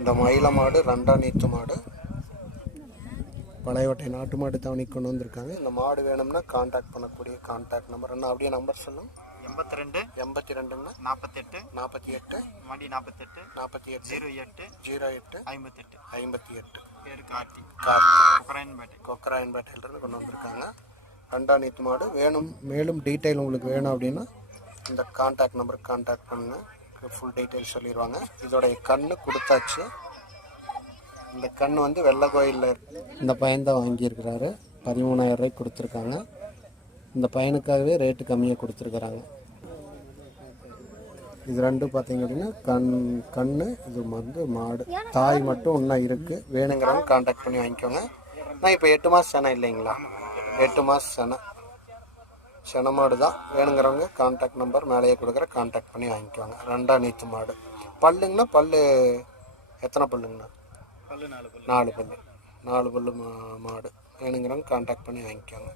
இந்த மயில மாடு ரெண்டா நீத்து மாடு, பழையவட்டை நாட்டு மாடு தவணைக்கு கொண்டு வந்திருக்காங்க. இந்த மாடு வேணும்னா கான்டாக்ட் பண்ணக்கூடிய கான்டாக்ட் நம்பர் என்ன? அப்படியே நம்பர் சொல்லும். 82 82ங்க 48 48 மடி 48 48 08 08 58 58. பேர் கார்த்தி கொக்கராயன்பேட்டையிலிருந்து கொண்டு வந்திருக்காங்க. ரெண்டா நீத்து மாடு வேணும். மேலும் டீட்டெயில் உங்களுக்கு வேணும் அப்படின்னா இந்த கான்டாக்ட் நம்பருக்கு கான்டாக்ட் பண்ணுங்கள். ஃபுல் டீட்டெயில் சொல்லிடுவாங்க. இதோடைய கண்ணு கொடுத்தாச்சு. இந்த கண் வந்து வெள்ளை கோயிலில் இந்த பையன் தான் வாங்கியிருக்கிறாரு. 13,000 ரூபாய்க்கு கொடுத்துருக்காங்க. இந்த பையனுக்காகவே ரேட்டு கம்மியாக கொடுத்துருக்குறாங்க. இது ரெண்டும் பார்த்தீங்க அப்படின்னா கண்ணு இது வந்து மாடு. தாய் மட்டும் இன்னும் இருக்குது. வேணுங்கிறவங்க கான்டாக்ட் பண்ணி வாங்கிக்கோங்க. நான் இப்போ 8 மாதம் செனை இல்லைங்களா? 8 மாதம் செனை மாடு தான். வேணுங்கிறவங்க கான்டாக்ட் நம்பர் மேலேயே கொடுக்குற கான்டாக்ட் பண்ணி வாங்கிக்கோங்க. ரெண்டா நீத்து மாடு. பல்லுங்கண்ணா பல்லு எத்தனை பல்லுங்கண்ணா? 4 பல்லு மாடு. வேணுங்கிறவங்க கான்டாக்ட் பண்ணி வாங்கிக்கோங்க.